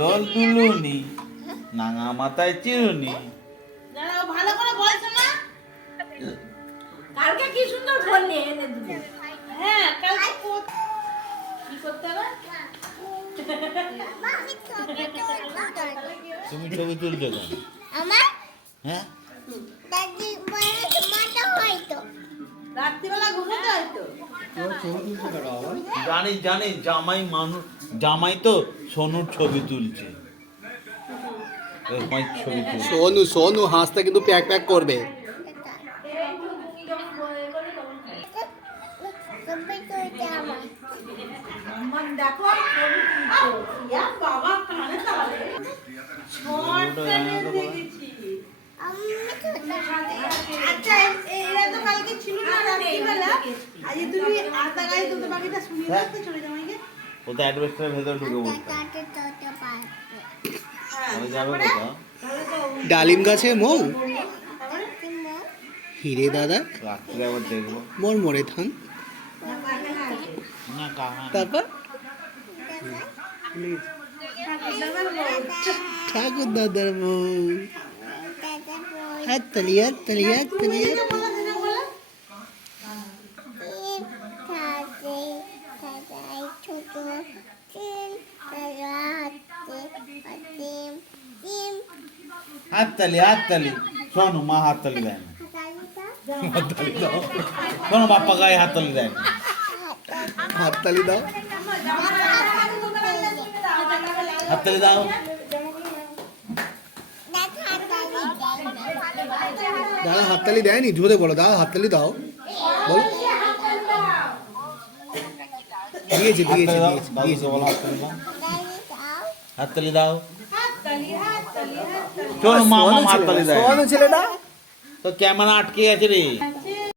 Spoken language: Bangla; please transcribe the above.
দোলন দুলুনি নাঙা মাথায় চিরুনি। ভালো করে বলছো না? কালকে কি সুন্দর বললে এনে দিলে। হ্যাঁ কালকে কি করতে হবে? তুমি ছবি তুলছো কেন? আমার হ্যাঁ দাদি বলে তোমারটা হয়তো রাত্রিবেলা ঘুমোতে হয় তো। জানি জানি জামাই তো সোনুর ছবি তুলছে। ওই ছবি তুলছে। সোনু সোনু হাসতে কিন্তু প্যাক প্যাক করবে। তুমি তো এটা আমার আমার দেখো ইয়া বাবা কানে তালে ছটটা নিয়ে দেখেছি। আমি তো আচ্ছা এরা তো কালকে ছিল না রাত্রিবেলা। আজ তুমি আতা গায়ে দুটো বাকিটা শুনিয়ে দিতে চলে যাও আমাকে। ও তো অ্যাডভেস্টারের ভেতর ঢুকে বলতো তাতে তো পারবে আমি যাবো কোথাও? ডালিম গাছে মৌ তারপরে হিরে দাদা রাত্রে আবার দেখবো মোর মরে থান। না কাহা তারপর ঠাকুর দাদার বউ দাদা বই হাত তালি হাত তালি হাত তালি থাকে দাদাই ছোট তিন দাদা হাতে তিন হাততালি শোনো মা হাততালি দেয় না হাততালি দাও শোনো বাপ্পা গায়ে হাততালি দেয় না হাত তালি দাও হাততালি দাও দাদা হাততালি দেয়নি জোরে বলো দাদা হাততালি দাও বল দিয়েছে দিয়েছে হাততালি দাও দিয়েছে দাদুকে বলো হাততালি দাও হাততালি দাও হাততালি হাততালি হাততালি। শোনো মা সোনু হাততালি দেয় সোনু ছেলেটা তো ক্যামেরা আটকে আছে রে